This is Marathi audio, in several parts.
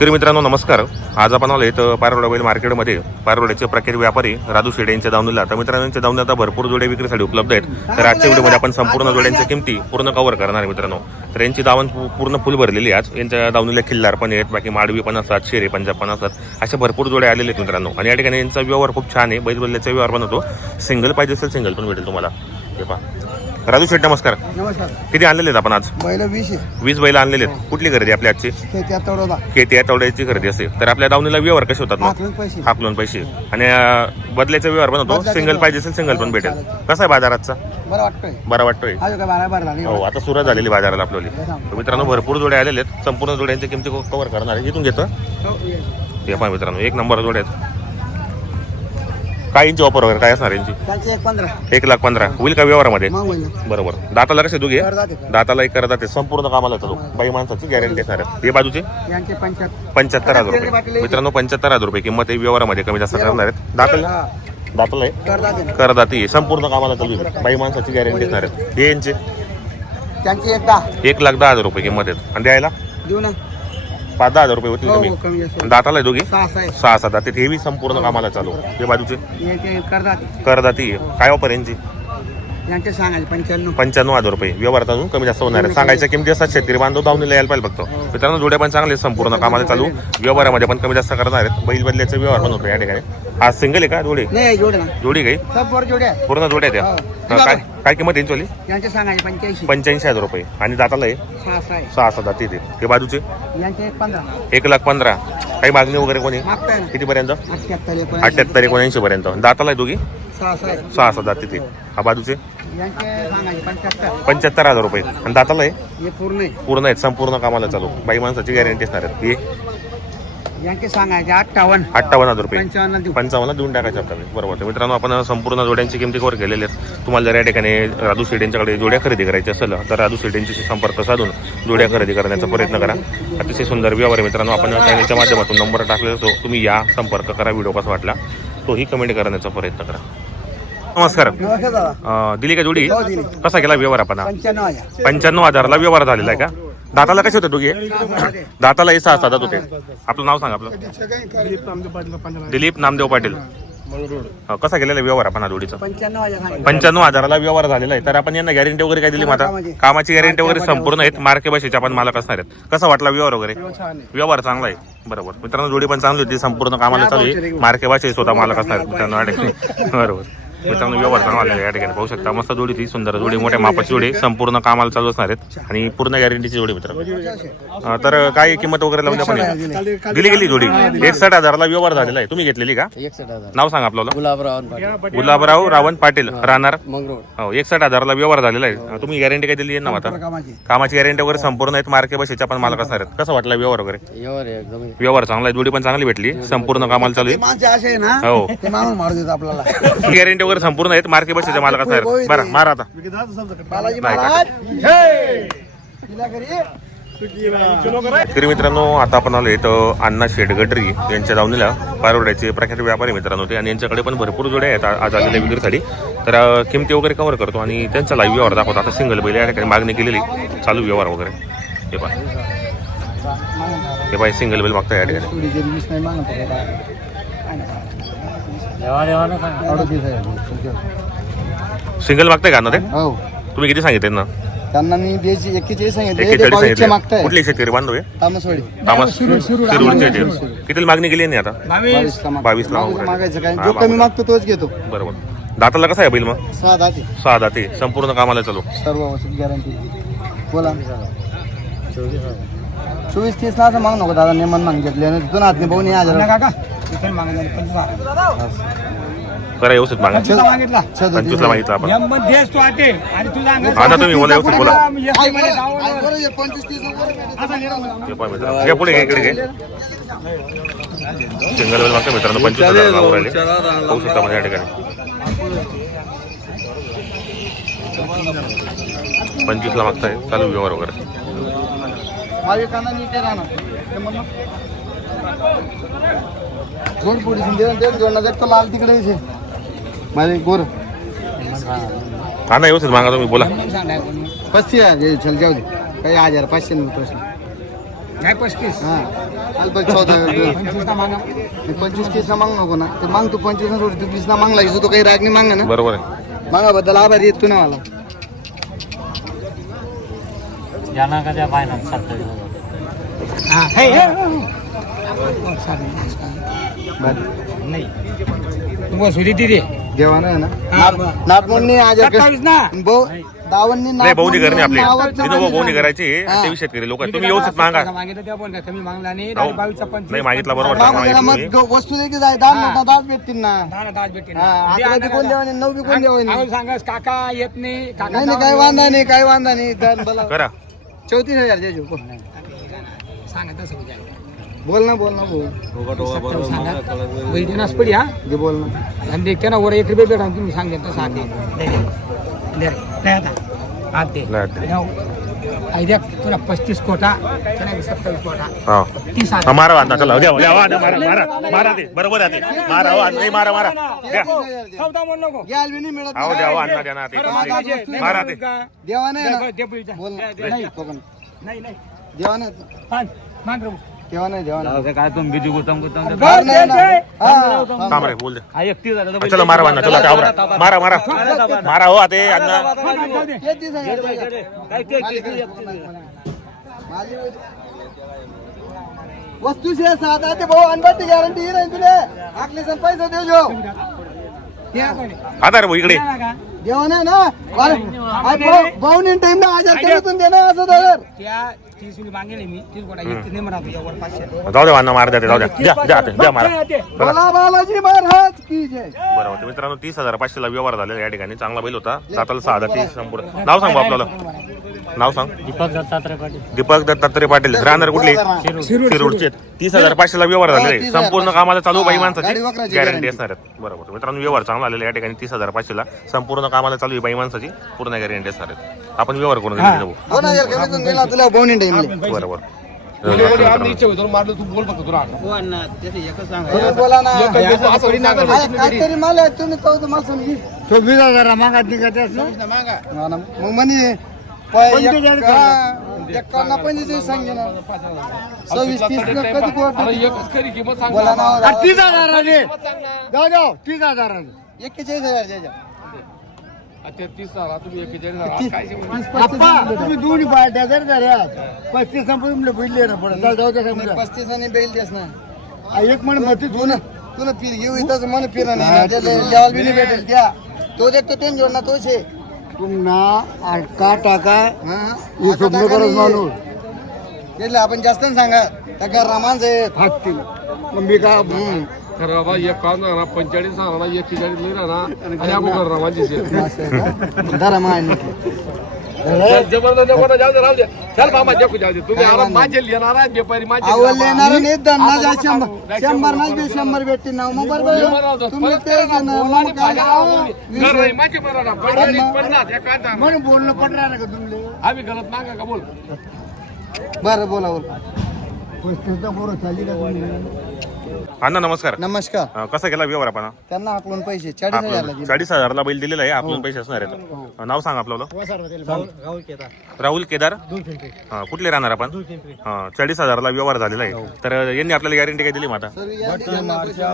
तर मित्रांनो नमस्कार. आज आपण आलो इथं पारोडा बैल मार्केटमध्ये. पारोड्याचे प्रख्यात व्यापारी राजू शेडे यांच्या दावणीला. तर मित्रांनो यांच्या दावणीला आता भरपूर जोड्या विक्रीसाठी उपलब्ध आहेत. तर आजच्या व्हिडिओमध्ये आपण संपूर्ण जोड्यांच्या किमती पूर्ण कव्हर करणार आहे मित्रांनो. तर यांची दावण पूर्ण फुल भरलेली आहे. आज यांच्या दावणीला खिल्लार पण आहेत, बाकी माडवी पण असतात, शेरे पंजाब पण असतात, अशा भरपूर जोड्या आलेले आहेत मित्रांनो. आणि या ठिकाणी यांचा व्यवहार खूप छान आहे. बैलबल्ल्याचा व्यवहार पण होतो. सिंगल पाहिजे असेल सिंगल पण भेटेल तुम्हाला. हे पहा राजू शेट नमस्कार. नमस्कार. किती आणलेले आहेत आपण आज? बैल 20 बैल आणलेले आहेत. कुठली खरेदी आपली आजची? खेती आठवड्याची खरेदी असते. तर आपल्या दावणीला व्यवहार कसे होतात मग? हाकलून पैसे आणि बदल्याचा व्यवहार पण होतो. सिंगल पाहिजे असेल सिंगल पण भेटेल. कसा आहे बाजाराचा? बरा वाटतोय. हो आता सुरुवात झालेली बाजाराला आपल्याला. तर मित्रांनो भरपूर जोड्या आलेले आहेत. संपूर्ण जोड्यांची किमती कव्हर करणार आहे. इथून घेतो हे पहा मित्रांनो, एक नंबर जोड्या आहेत. काय इंची ऑफर वगैरे काय असणार यांची? 1,15,000 होईल का व्यवहारामध्ये? बरोबर. दाताला कसे दोघे? दाताला एक करत जाते. संपूर्ण कामाला चालू. बाई माणसाची गॅरंटी असणार आहे. हे बाजूचे 75,000 रुपये मित्रांनो. 75,000 रुपये किंमत आहे. व्यवहारामध्ये कमी जास्त करणार आहेत. दाताला करदाती संपूर्ण कामाला चालू. बाई माणसाची गॅरंटी असणार आहे. हे यांचे 1,10,000 रुपये किंमत आहेत. आणि द्यायला 5,000 रुपये होतील कमी. दाताला दोघी 6 दाते. हे संपूर्ण कामाला चालू. हे बाजूचे करदाती काय ऑफर यांची? 95,000 रुपये. व्यवहारात अजून कमी जास्त होणार आहे. सांगायच्या किमती असतात. शेतकरी बांधव दावणीला यायला पाहिजे फक्त. मित्रांनो जोड्या पण चांगले संपूर्ण कामाला चालू. व्यवहारामध्ये पण कमी जास्त करणार आहेत. बैल बदल्याचा व्यवहार पण होतो या ठिकाणी. हा सिंगल आहे का जोडी? जोडी काही पूर्ण जोड्या त्या. काय किंमत यांची? 85,000 रुपये. आणि दाताला आहे 6 दाती. हे बाजूचे 1,15,000. काही मागणी वगैरे कोणी कितीपर्यंत? 78 79 पर्यंत. दाताला आहे दोघी 6 दाती ते. हा बाजूचे 75,000 रुपये. आणि दाताला आहे पूर्ण आहेत. संपूर्ण कामाला चालू. बाई माणसाची गॅरंटी असणार आहे. हे 58,000 रुपये. 55 देऊन टाकायचे आपल्याला. बरोबर. तर मित्रांनो आपण संपूर्ण जोड्यांची किमती कव्हर केलेल्या आहेत. तुम्हाला जर या ठिकाणी राजू शेड यांच्याकडे जोड्या खरेदी करायची असेल तर राजू शेड यांच्याशी संपर्क साधून जोड्या खरेदी करण्याचा प्रयत्न करा. अतिशय सुंदर व्यवहार आहे मित्रांनो. आपण चॅनलच्या माध्यमातून नंबर टाकलेला तो तुम्ही या संपर्क करा. व्हिडिओ कसा वाटला तोही कमेंट करण्याचा प्रयत्न करा. नमस्कार. दिली का जोडी? कसा केला व्यवहार आपण? 95,000ला व्यवहार झालेला आहे का? दाताला कसे होते दोघे? दाताला 6 दात होते. आपलं नाव सांगा. आपलं दिलीप नामदेव पाटील. कसा केलेला व्यवहार आपण जोडीचा? 95,000ला व्यवहार झालेला आहे. तर आपण यांना गॅरंटी वगैरे काय दिली? माता कामाची गॅरंटी वगैरे संपूर्ण आहेत. मार्के भाषेचे आपण मालक असणार आहेत. कसा वाटला व्यवहार वगैरे? व्यवहार चांगला आहे. बरोबर. मित्रांनो जोडी पण चांगली होती. संपूर्ण कामाला चालू आहे. मार्के भाषे स्वतः मालक असणार आहेत मित्रांनो. बरोबर. मित्रांनो व्यवहार चांगला या ठिकाणी पाहू शकता. मस्त जोडी ती सुंदर जोडी, मोठ्या मापाची जोडी, संपूर्ण कामाला चालू असणार आहेत आणि पूर्ण गॅरंटीची जोडी मित्रांनो. तर काय किंमत वगैरे लावली आपण? दिली गेली जोडी 61,000ला व्यवहार झालेला आहे. तुम्ही घेतलेली का? नाव सांगा आपल्याला. गुलाबराव रावण पाटील राहणार. हो 61,000ला व्यवहार झालेला आहे. तुम्ही गॅरंटी काय दिली ना? आता कामाची गॅरंटी वगैरे संपूर्ण आहेत. मार्के बसेच्या पण मालक असणार आहेत. कसा वाटला व्यवहार वगैरे? व्यवहार चांगला आहे. जोडी पण चांगली भेटली. संपूर्ण कामाला चालू आहे. हो गॅरंटी संपूर्ण आहेत. मार्के बसेच्या मालक असणार. बरं मारा आता. तरी मित्रांनो आता आपण आलो इथं अण्णा शेट गडरी यांच्या दावणीला. पारोड्याचे प्रख्यात व्यापारी मित्रांनो ते. आणि यांच्याकडे पण भरपूर जोड्या आहेत आज आलेल्या विक्रीसाठी. तर किमती वगैरे कव्हर करतो आणि त्यांचा लाईव्ह व्यवहार दाखवतो. आता सिंगल बैल या ठिकाणी मागणी केलेली चालू व्यवहार वगैरे. हे पहा सिंगल बैल मागता या ठिकाणी. सिंगल मागताय का ना ते? तुम्ही किती सांगितले ना? त्यांना मी 41 सांगितले. कुठले शेतकरी बांधव आहे? किती मागणी केली नाही आता? 22ला मागायचं काय? जो कमी मागतो तोच घेतो. बरोबर. दाताला कसा आहे बैल मग? 6 दाते. संपूर्ण कामाला चालू. सर्व गॅरंटी. बोला 24-30 ला असं मागू नको दादा. नेमन माग घेतले तिथून हात नाही पाहून करा व्यवस्थित मागा. 25ला मागितला आपण. आता तुम्ही बोला व्यवस्थित बोला. पुढे इकडे घे. सिंगल वेळ मागतो मित्रांनो 25,000 नाव राहिले. पाहू शकता माझ्या ठिकाणी 25ला मागताय. चालू व्यवहार वगैरे. लाल तिकडे माझे गोर हा ना व्यवस्थित मागा तुम्ही बोला. 35,000 चल जाऊ दे. काही 1,500 प्रश्न काय 35 हा चाल बघ 14 25 ना मागा 25-30 ना माग नको ना ते माग तू 25 ना सोड तू 20 ना मागला की तू काही राग नाही माग ना बरोबर आहे. मागाबद्दल आभारी येत तू ना मला जाना का त्या फायनल 27,000 हा हे नाही बस होती ती रे जेवण आहे ना हा. नाटमोडनी आज 27 ना भाऊ दावणनी नाही भाऊनी करणे आपले नावाचं तिथं मागितलं. भाऊनी करायची हा. ते शेतकरी लोक तुम्ही व्यवस्थित मागा. मागितलं त्या पण काय कमी मागला नाही अहो, 22चा 25 नाही मागितला बरोबर मागं मागितलं त्याला तुम्ही. मग वस्तू देखील जाय दाल हा. मोठा दाल भेटतील ना दहा दात भेटते हा, आता बी कोण देवाने, नऊ बी कोण देवाने. आम्हाला सांगा काका येत नाही काका नाही नाही काही वांधा नाही काही वांधा नाही दाल बोला करा 34,000 द्यायचे बोल. सांगा तसं म्हणजे बोल ना भाऊ सांगा वही देणार पडी हा जे बोल ना आणि देखते ना वर 1 रुपये भेटा तुम्ही सांगते तसं आते आते लय आते. द्या तुला 35 कोटा त्याला 27 कोटा हा 30,000 हा, मारा वांदा चला द्या द्या, वांदा, मारा मारा मारा ते बरोबर आहे ते मारा हो, नाही मारा मारा द्या 34,000 द्या. चौदा म्हणू नको घ्याल बी नाही मिळत आहो ना. द्या अण्णा द्या ना ते मारा ते देवा नाही ना दे पुढच्या. बोल ना नाही. कोकण. नाही नाही देवा नाही पाच माग रे. देवा नाही देवा नाही काय तुम्ही बिजू गुतम गुतम फार नाही ना. हा, थांब रे बोल दे हा 31,000 चला मारा वांदा चला त्या मारा मारा मारा हो ते अण्णा जाऊ दे. 33,000 द्या. काय ते माझी वस्तू शे सात आते भाऊ अनबट्टी गॅरंटी राहील तुले आखले सण पैसा दे जो द्या कोणी. आधार भाऊ इकडे द्या ना का? देवा नाही ना भाऊ टाइम ना आज तरी दे ना असं तर त्या 30 मी मागेले मी 30 कोटा 31 नाही म्हणा तुझ्या वर 500 जाऊ द्या वांदा मारा द्या ते, जाऊ द्या द्या द्या ते, द्या मारा चला बोला बालाजी महाराज की जय बरोबर तर मित्रांनो 30,500 ला व्यवहार झालेला या ठिकाणी चांगला बैल होता जाताला 6,030 संपूर्ण नाव सांग भाऊ आपल्याला नाव सांग दीपक दत्तात्रय पाटील दीपक दत्तात्रय पाटील राहणार कुठले शिरूरचे 30,500 ला व्यवहार झालेले 30,000. संपूर्ण कामाला चालू बाई गाडी माणसाची वखराची गॅरंटी guarantee. असणार आहेत बरोबर मित्रांनो व्यवहार चांगला आलेला या ठिकाणी 30,500 ला संपूर्ण कामाला चालू आहे बाई माणसाची पूर्ण गॅरंटी असणार आहेत आपण व्यवहार करून देऊ 2,000 कमीतून दिला तुला भाऊ टाइम बरोबर बोला ना काहीतरी मला आहे, तुम्ही तो मला समजी 26,000 मागा निघायचं हा ना, मग म्हणे 51-45 सांगे ना 26-30 कधी कोट बोला ना 30,000 जाऊ जाऊ 30,000 41,000 द्यायच्या. 35 तुम्ही दोन्ही पार्ट्या जर झाल्या 35 संपून बोलले ना पुढे जाऊ द्या 35 आणि बेल देस ना एक म्हण मग तुला तुला फिर घेऊ इथंच मन फिरा नाही ना त्याला लेवल बी नाही भेटेल त्या तो देखतो तेन जोडना तोच आहे पुन्हा का टाका हा हे स्वप्न करत माणूस त्याला आपण जास्त नाही सांगा त्या घरा माणसं आहेत फाटतील मग मी का खरं बाबा एक काम ना 45 सांगणार 41 लिहिला ना आणि आपण करणार माझी असं आहे का? धरा मान जबरदस्त कोणा जाऊ दे राहू दे चल मामा देखू जाऊ दे तुम्ही आराम माझे लिहिणार आहे व्यापारी माझे आवड येणार नाही धन्ना जा 100 नाही बे 100 भेटतील ना मग बरोबर तुम्ही ते ना मग काय माझी बरोबर 50 एखादा म्हणून बोलणं पडणार ना का तुम्हाला आम्ही गलत मागा का बोल बरं बोला बोला पस्तीसचा पोरं चालली का तुम्ही अण्णा नमस्कार नमस्कार कसा केला व्यवहार आपण त्यांना आकलून पैसे 40,000 ला दिले 40,000 ला बैल दिलेला आहे आपल्याला पैसे असणार आहेत नाव सांग आपल्याला राहुल केदार हा, कुठले राहणार आपण हा 40,000 ला व्यवहार झालेला आहे तर यांनी आपल्याला गॅरंटी काय दिली माता सर या ठिकाणी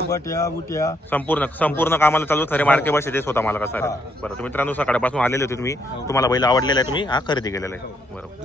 पैसे- संपूर्ण कामाला चालू खरे मार्के भाषे ते स्वतः मला कसं आहे बरं तर मित्रांनो सकाळपासून आलेले होते तुम्ही तुम्हाला बैल आवडलेला आहे तुम्ही हा खरेदी केलेला आहे बरोबर